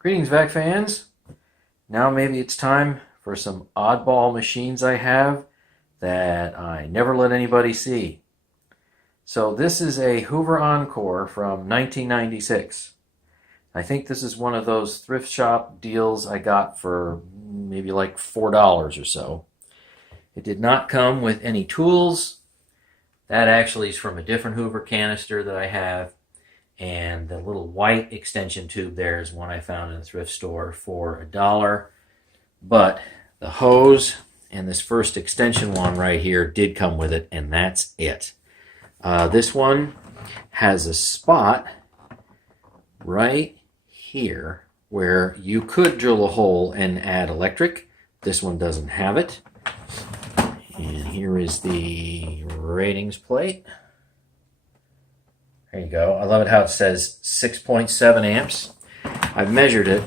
Greetings, vac fans. Now maybe it's time for some oddball machines I have that I never let anybody see. So this is a Hoover Encore from 1996. I think this is one of those thrift shop deals I got for maybe like $4 or so. It did not come with any tools. That actually is from a different Hoover canister that I have. And the little white extension tube there is one I found in the thrift store for $1. But the hose and this first extension one right here did come with it, and that's it. This one has a spot right here where you could drill a hole and add electric. This one doesn't have it. And here is the ratings plate. There you go. I love it how it says 6.7 amps. I've measured it.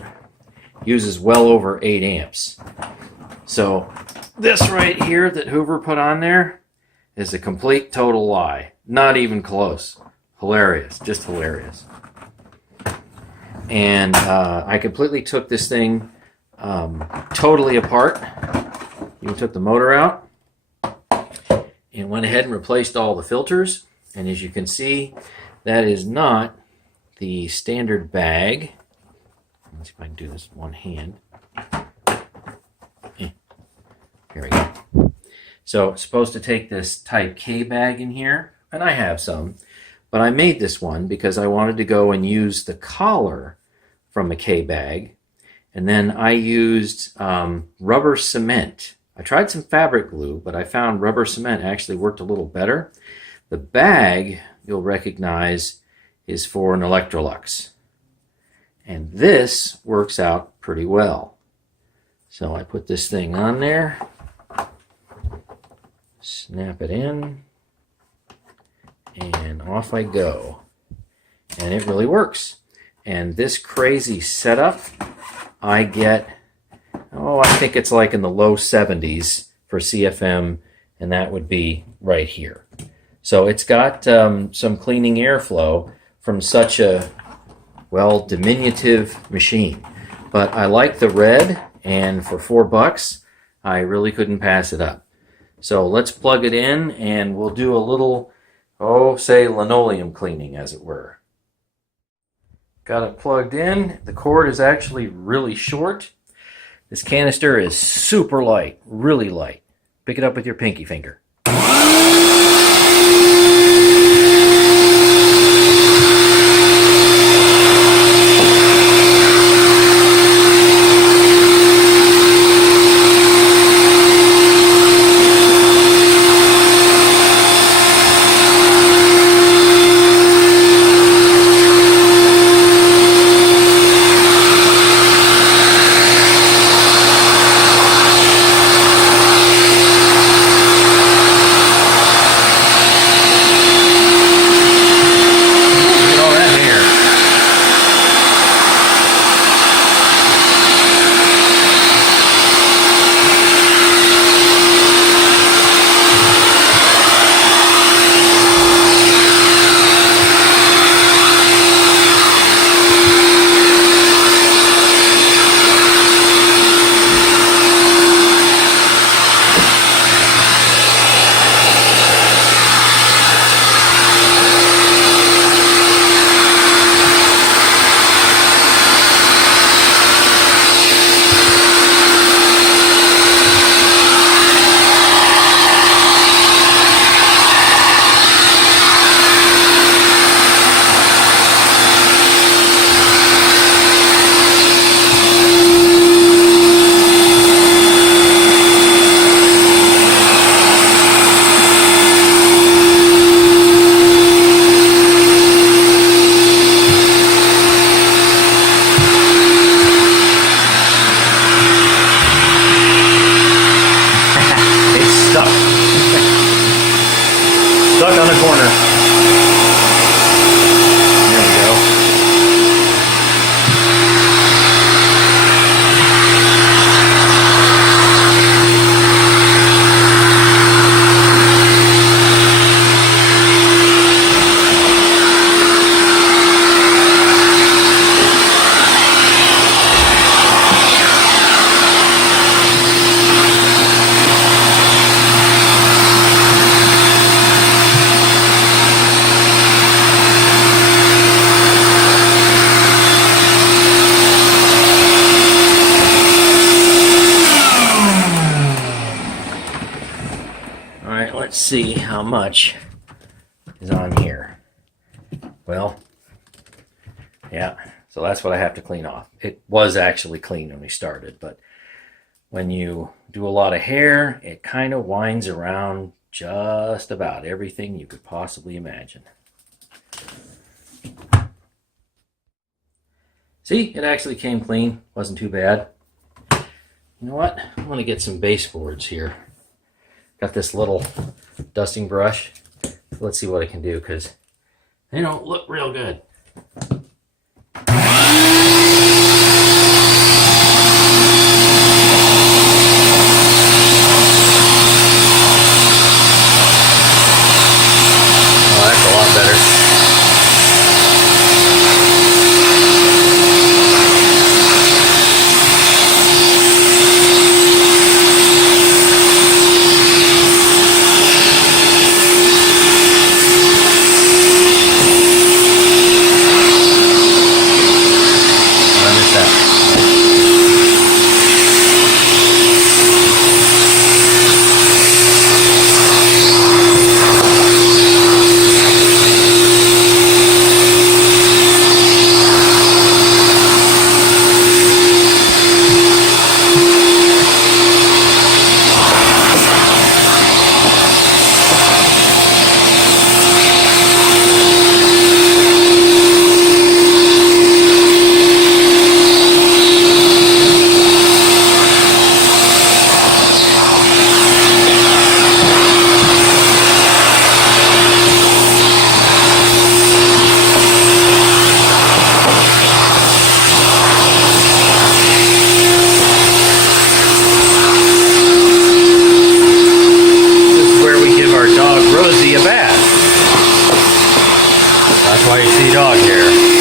Uses well over 8 amps. So this right here that Hoover put on there is a complete total lie. Not even close. Hilarious. Just hilarious. And I completely took this thing totally apart. Even took the motor out and went ahead and replaced all the filters. And as you can see, that is not the standard bag. Let's see if I can do this with one hand. Here we go. So it's supposed to take this type K bag in here, and I have some, but I made this one because I wanted to go and use the collar from a K bag, and then I used rubber cement. I tried some fabric glue, but I found rubber cement actually worked a little better. The bag, you'll recognize, is for an Electrolux. And this works out pretty well. So I put this thing on there, snap it in, and off I go. And it really works. And this crazy setup, I get, I think it's like in the low 70s for CFM, and that would be right here. So it's got some cleaning airflow from such a, well, diminutive machine. But I like the red, and for $4, I really couldn't pass it up. So let's plug it in, and we'll do a little, say linoleum cleaning, as it were. Got it plugged in. The cord is actually really short. This canister is super light, really light. Pick it up with your pinky finger. see how much is on here. Well, yeah, so that's what I have to clean off. It was actually clean when we started, but when you do a lot of hair, it kind of winds around just about everything you could possibly imagine. See, it actually came clean. Wasn't too bad. You know what? I'm going to get some baseboards here. Got this little dusting brush. Let's see what I can do, because they don't look real good. That's why you see dog hair.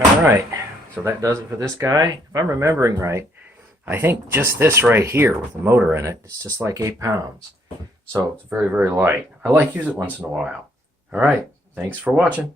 Alright, so that does it for this guy. If I'm remembering right, I think just this right here with the motor in it, it's just like 8 pounds. So it's very, very light. I like to use it once in a while. Alright, thanks for watching.